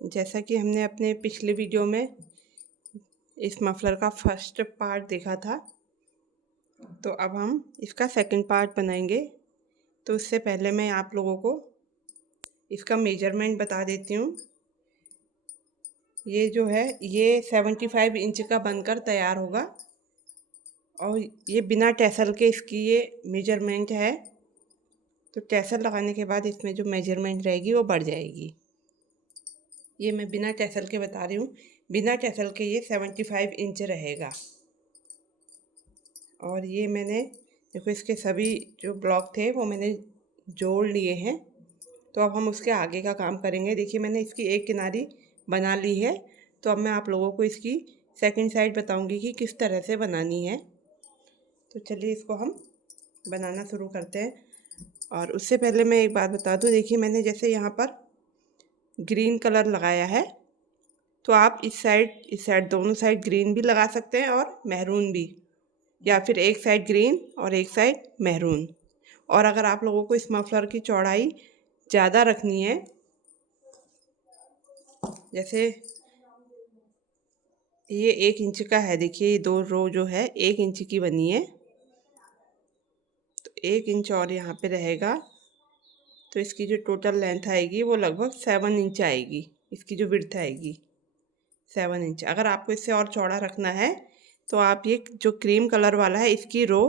जैसा कि हमने अपने पिछले वीडियो में इस मफलर का फर्स्ट पार्ट देखा था, तो अब हम इसका सेकंड पार्ट बनाएंगे। तो उससे पहले मैं आप लोगों को इसका मेजरमेंट बता देती हूँ। ये जो है ये 75 इंच का बनकर तैयार होगा और ये बिना टैसल के इसकी ये मेजरमेंट है। तो टैसल लगाने के बाद इसमें जो मेजरमेंट रहेगी वो बढ़ जाएगी। ये मैं बिना टैसल के बता रही हूँ, बिना टैसल के ये 75 इंच रहेगा। और ये मैंने देखो इसके सभी जो ब्लॉक थे वो मैंने जोड़ लिए हैं। तो अब हम उसके आगे का काम करेंगे। देखिए मैंने इसकी एक किनारी बना ली है। तो अब मैं आप लोगों को इसकी सेकंड साइड बताऊंगी कि किस तरह से बनानी है। तो चलिए इसको हम बनाना शुरू करते हैं। और उससे पहले मैं एक बात बता दूं, देखिए मैंने जैसे यहाँ पर ग्रीन कलर लगाया है, तो आप इस साइड दोनों साइड ग्रीन भी लगा सकते हैं और मैरून भी, या फिर एक साइड ग्रीन और एक साइड मैरून। और अगर आप लोगों को इस मफलर की चौड़ाई ज़्यादा रखनी है, जैसे ये 1 इंच का है, देखिए ये 2 रो जो है 1 इंच की बनी है, तो 1 इंच और यहाँ पे रहेगा। तो इसकी जो टोटल लेंथ आएगी वो लगभग 7 इंच आएगी। इसकी जो विड्थ आएगी 7 इंच। अगर आपको इससे और चौड़ा रखना है तो आप ये जो क्रीम कलर वाला है इसकी रो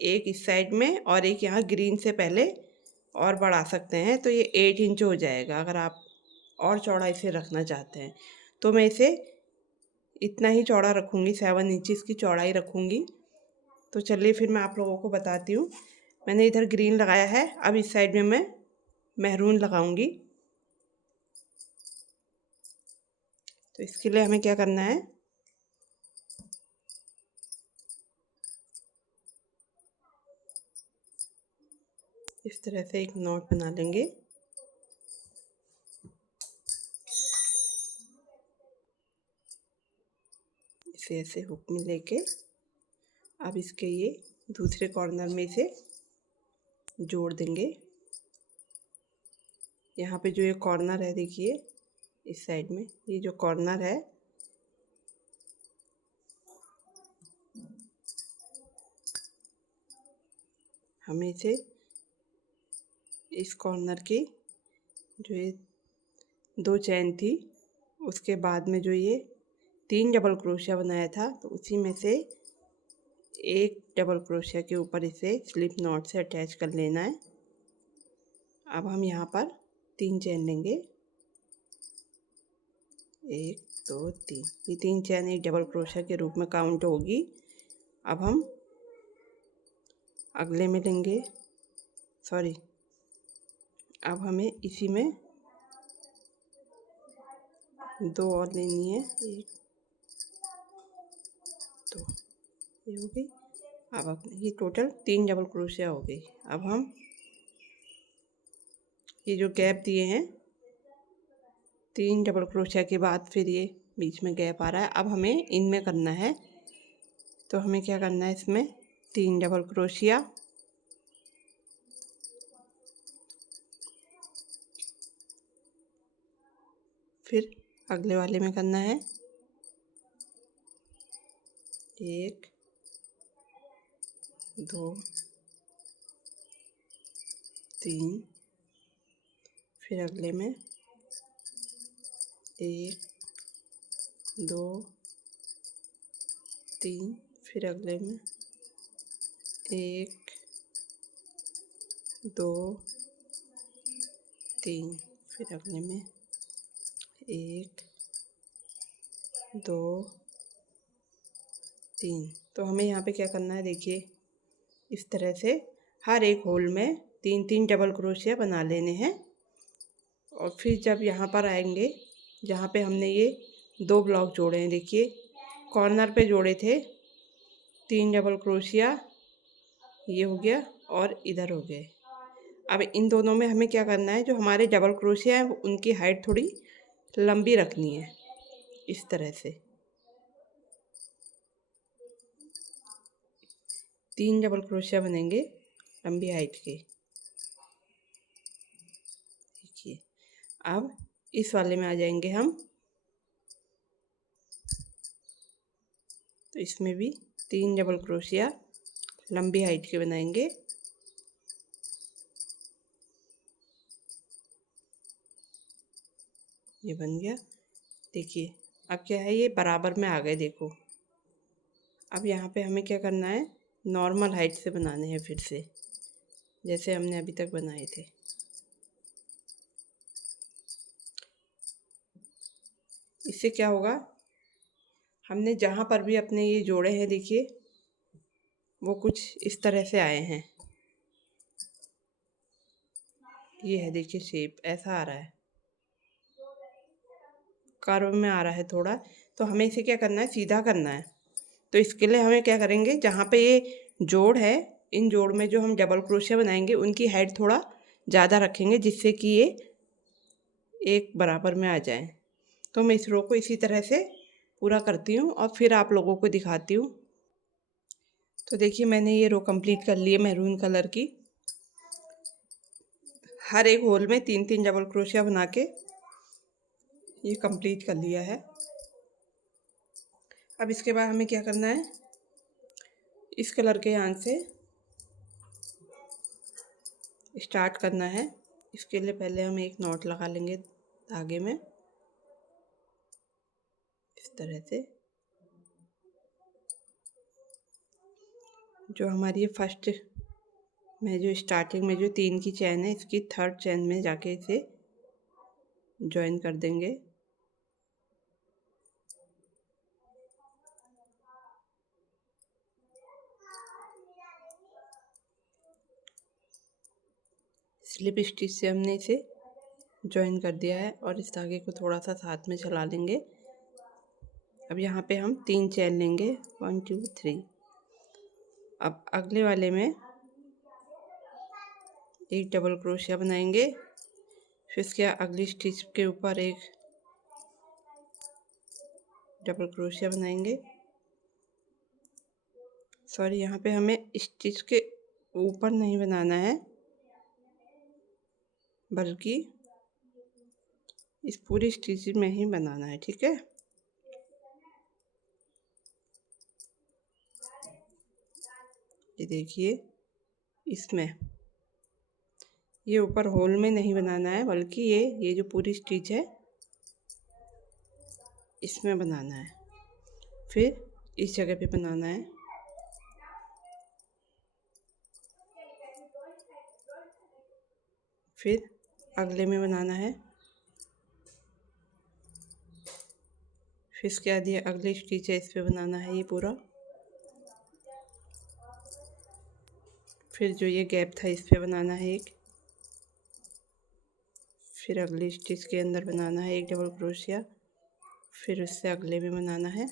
एक इस साइड में और एक यहाँ ग्रीन से पहले और बढ़ा सकते हैं, तो ये 8 इंच हो जाएगा। अगर आप और चौड़ा इसे रखना चाहते हैं तो मैं इसे इतना ही चौड़ा रखूँगी, 7 इंच की चौड़ाई रखूँगी। तो चलिए फिर मैं आप लोगों को बताती हूँ। मैंने इधर ग्रीन लगाया है, अब इस साइड में मैं मैरून लगाऊंगी। तो इसके लिए हमें क्या करना है, इस तरह से एक नॉट बना लेंगे। इसे ऐसे हुक में लेके अब इसके ये दूसरे कॉर्नर में इसे जोड़ देंगे। यहाँ पे जो ये कॉर्नर है, देखिए इस साइड में ये जो कॉर्नर है, हमें इसे इस कॉर्नर की जो ये 2 चैन थी उसके बाद में जो ये 3 डबल क्रोशिया बनाया था, तो उसी में से एक डबल क्रोशिया के ऊपर इसे स्लिप नॉट से अटैच कर लेना है। अब हम यहाँ पर 3 चैन लेंगे, 1 2 3। ये 3 चैन एक डबल क्रोशिया के रूप में काउंट होगी। अब हम अगले में लेंगे, सॉरी, अब हमें इसी में 2 और लेनी है, 1 2, ये हो गई। अब ये टोटल 3 डबल क्रोशिया हो गई। अब हम ये जो गैप दिए हैं 3 डबल क्रोशिया के बाद फिर ये बीच में गैप आ रहा है, अब हमें इनमें करना है। तो हमें क्या करना है, इसमें 3 डबल क्रोशिया, फिर अगले वाले में करना है 1 2 3, फिर अगले में 1 2 3, फिर अगले में 1 2 3, फिर अगले में 1 2 3। तो हमें यहाँ पे क्या करना है, देखिए इस तरह से हर एक होल में 3-3 डबल क्रोशिया बना लेने हैं। और फिर जब यहाँ पर आएंगे जहाँ पे हमने ये 2 ब्लॉक जोड़े हैं, देखिए कॉर्नर पे जोड़े थे 3 डबल क्रोशिया, ये हो गया और इधर हो गए। अब इन दोनों में हमें क्या करना है, जो हमारे डबल क्रोशिया है उनकी हाइट थोड़ी लंबी रखनी है, इस तरह से 3 डबल क्रोशिया बनेंगे लंबी हाइट के। देखिए अब इस वाले में आ जाएंगे हम। तो इसमें भी 3 डबल क्रोशिया लंबी हाइट के बनाएंगे। ये बन गया। देखिए अब क्या है, ये बराबर में आ गए देखो। अब यहाँ पे हमें क्या करना है, नॉर्मल हाइट से बनाने हैं फिर से, जैसे हमने अभी तक बनाए थे। इससे क्या होगा, हमने जहाँ पर भी अपने ये जोड़े हैं देखिए, वो कुछ इस तरह से आए हैं। ये है देखिए, शेप ऐसा आ रहा है, कर्व में आ रहा है थोड़ा। तो हमें इसे क्या करना है, सीधा करना है। तो इसके लिए हमें क्या करेंगे, जहाँ पे ये जोड़ है, इन जोड़ में जो हम डबल क्रोशिया बनाएंगे उनकी हाइट थोड़ा ज़्यादा रखेंगे, जिससे कि ये एक बराबर में आ जाए। तो मैं इस रो को इसी तरह से पूरा करती हूँ और फिर आप लोगों को दिखाती हूँ। तो देखिए मैंने ये रो कंप्लीट कर ली है मैरून कलर की। हर एक होल में 3-3 डबल क्रोशिया बना के ये कंप्लीट कर लिया है। अब इसके बाद हमें क्या करना है, इस कलर के यहाँ से स्टार्ट करना है। इसके लिए पहले हम एक नॉट लगा लेंगे धागे में, इस तरह से। जो हमारी फर्स्ट में जो स्टार्टिंग में जो 3 की चैन है, इसकी 3rd चैन में जाके इसे ज्वाइन कर देंगे। स्लिप स्टिच से हमने इसे ज्वाइन कर दिया है और इस धागे को थोड़ा सा साथ में चला लेंगे। अब यहाँ पे हम 3 चैन लेंगे, 1 2 3। अब अगले वाले में एक डबल क्रोशिया बनाएंगे, फिर इसके अगली स्टिच के ऊपर एक डबल क्रोशिया बनाएंगे। सॉरी, यहाँ पे हमें स्टिच के ऊपर नहीं बनाना है, बल्कि इस पूरी स्टिच में ही बनाना है, ठीक है। ये देखिए, इसमें ये ऊपर होल में नहीं बनाना है, बल्कि ये जो पूरी स्टिच है इसमें बनाना है। फिर इस जगह पे बनाना है। फिर अगले में बनाना है। फिर इसके बाद ये अगली स्टिच है, इस पे बनाना है ये पूरा। फिर जो ये गैप था इस पे बनाना है एक। फिर अगली स्टिच के अंदर बनाना है एक डबल क्रोशिया। फिर उससे अगले में बनाना है।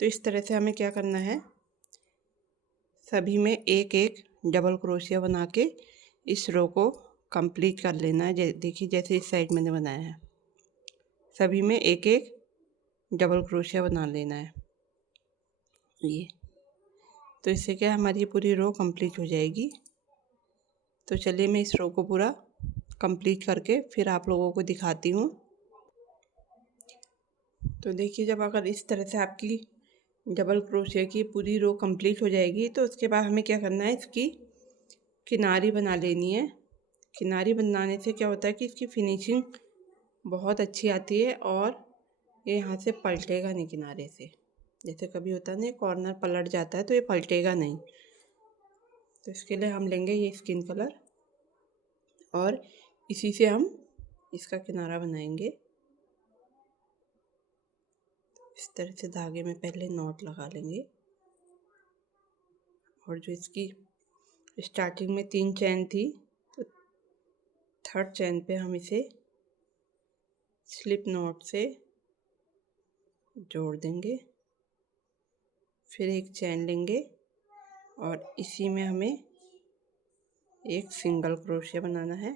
तो इस तरह से हमें क्या करना है, सभी में एक एक डबल क्रोशिया बना के इस रो को कंप्लीट कर लेना है। देखिए जैसे इस साइड मैंने बनाया है, सभी में एक एक डबल क्रोशिया बना लेना है ये। तो इससे क्या हमारी पूरी रो कंप्लीट हो जाएगी। तो चलिए मैं इस रो को पूरा कंप्लीट करके फिर आप लोगों को दिखाती हूँ। तो देखिए, जब अगर इस तरह से आपकी डबल क्रोशिया की पूरी रो कंप्लीट हो जाएगी, तो उसके बाद हमें क्या करना है, इसकी किनारी बना लेनी है। किनारी बनाने से क्या होता है कि इसकी फिनिशिंग बहुत अच्छी आती है और ये यहाँ से पलटेगा नहीं किनारे से। जैसे कभी होता है ना, कॉर्नर पलट जाता है तो ये पलटेगा नहीं। तो इसके लिए हम लेंगे ये स्किन कलर और इसी से हम इसका किनारा बनाएंगे। इस तरह से धागे में पहले नॉट लगा लेंगे और जो इसकी स्टार्टिंग में 3 चैन थी, तो 3rd चैन पे हम इसे स्लिप नॉट से जोड़ देंगे। फिर एक चैन लेंगे और इसी में हमें एक सिंगल क्रोशिया बनाना है।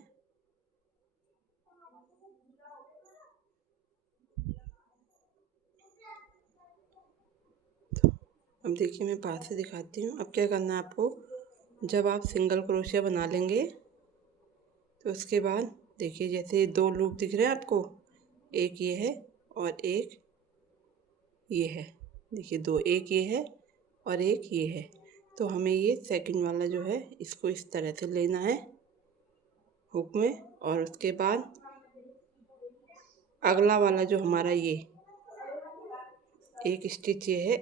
अब देखिए मैं पास से दिखाती हूँ। अब क्या करना है आपको, जब आप सिंगल क्रोशिया बना लेंगे तो उसके बाद देखिए जैसे 2 लूप दिख रहे हैं आपको, एक ये है और एक ये है। देखिए दो, एक ये है और एक ये है। तो हमें ये सेकंड वाला जो है इसको इस तरह से लेना है हुक में, और उसके बाद अगला वाला जो हमारा ये एक स्टिच ये है,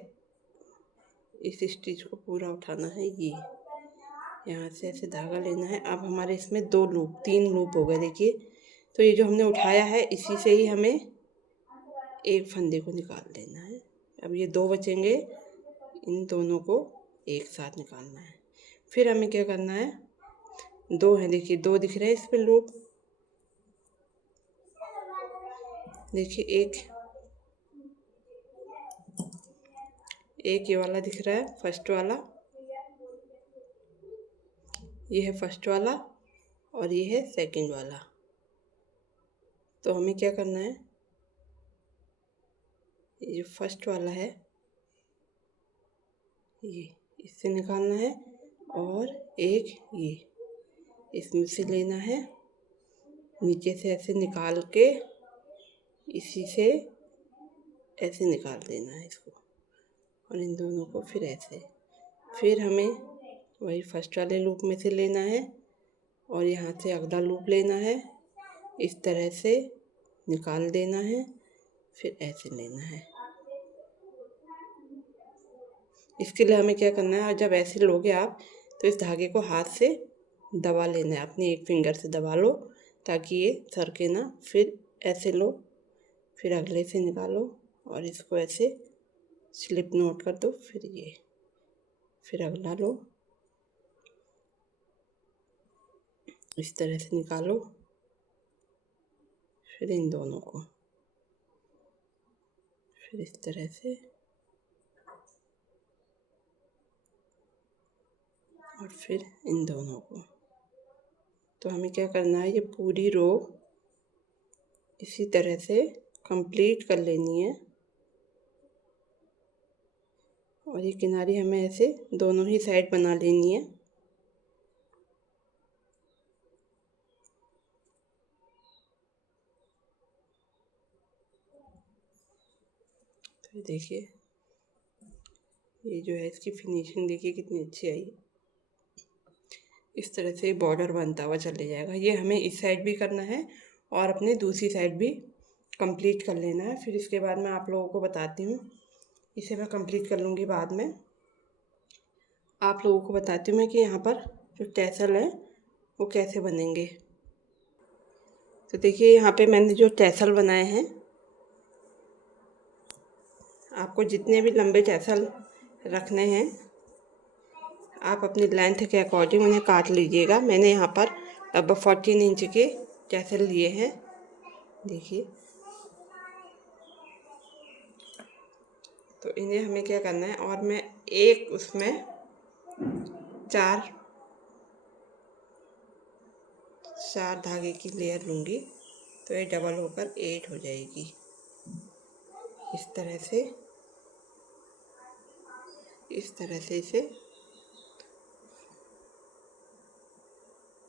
इस स्टिच को पूरा उठाना है। ये यहाँ से ऐसे धागा लेना है। अब हमारे इसमें दो लूप, तीन लूप हो गए देखिए। तो ये जो हमने उठाया है इसी से ही हमें एक फंदे को निकाल देना है। अब ये दो बचेंगे, इन दोनों को एक साथ निकालना है। फिर हमें क्या करना है, दो हैं देखिए, दो दिख रहे हैं इस पे लूप। देखिए एक ये वाला दिख रहा है, फर्स्ट वाला, ये है फर्स्ट वाला और ये है सेकंड वाला। तो हमें क्या करना है, ये जो फर्स्ट वाला है ये इससे निकालना है, और एक ये इसमें से लेना है, नीचे से ऐसे निकाल के इसी से ऐसे निकाल देना है इसको, और इन दोनों को फिर ऐसे। फिर हमें वही फर्स्ट वाले लूप में से लेना है और यहाँ से अगला लूप लेना है, इस तरह से निकाल देना है, फिर ऐसे लेना है। इसके लिए हमें क्या करना है, और जब ऐसे लोगे आप तो इस धागे को हाथ से दबा लेना है, अपनी एक फिंगर से दबा लो ताकि ये सरके ना। फिर ऐसे लो, फिर अगले से निकालो और इसको ऐसे स्लिप नोट कर दो। फिर ये, फिर अगला लो, इस तरह से निकालो, फिर इन दोनों को फिर इस तरह से, और फिर इन दोनों को। तो हमें क्या करना है, ये पूरी रो इसी तरह से कंप्लीट कर लेनी है, और ये किनारी हमें ऐसे दोनों ही साइड बना लेनी है। तो देखिए ये जो है इसकी फिनिशिंग देखिए कितनी अच्छी आई। इस तरह से बॉर्डर बनता हुआ चले जाएगा। ये हमें इस साइड भी करना है और अपने दूसरी साइड भी कंप्लीट कर लेना है। फिर इसके बाद मैं आप लोगों को बताती हूँ, इसे मैं कंप्लीट कर लूँगी बाद में। आप लोगों को बताती हूँ मैं कि यहाँ पर जो टैसल है वो कैसे बनेंगे। तो देखिए यहाँ पे मैंने जो टैसल बनाए हैं, आपको जितने भी लंबे टैसल रखने हैं आप अपनी लेंथ के अकॉर्डिंग उन्हें काट लीजिएगा। मैंने यहाँ पर लगभग 14 इंच के टैसल लिए हैं। देखिए, तो इन्हें हमें क्या करना है, और मैं एक उसमें चार धागे की लेयर लूँगी, तो ये डबल होकर 8 हो जाएगी। इस तरह से इसे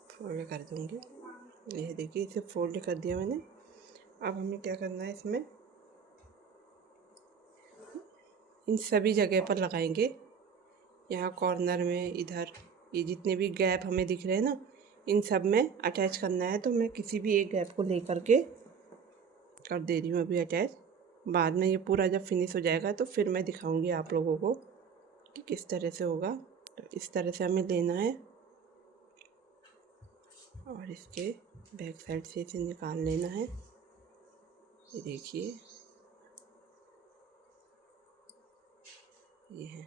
फोल्ड कर दूँगी। ये देखिए इसे फोल्ड कर दिया मैंने। अब हमें क्या करना है, इसमें इन सभी जगह पर लगाएंगे, यहाँ कॉर्नर में, इधर ये जितने भी गैप हमें दिख रहे हैं ना, इन सब में अटैच करना है। तो मैं किसी भी एक गैप को लेकर के कर दे रही हूँ अभी अटैच। बाद में ये पूरा जब फिनिश हो जाएगा तो फिर मैं दिखाऊंगी आप लोगों को कि किस तरह से होगा। तो इस तरह से हमें लेना है और इसके बैक साइड से इसे निकाल लेना है। ये देखिए ये है,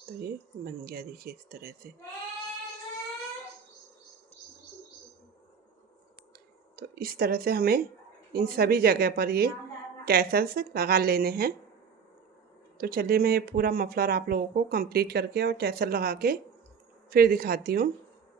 तो ये बन गया देखिए इस तरह से। तो इस तरह से हमें इन सभी जगह पर ये टैसल्स लगा लेने हैं। तो चलिए मैं ये पूरा मफलर आप लोगों को कंप्लीट करके और टैसल लगा के फिर दिखाती हूँ।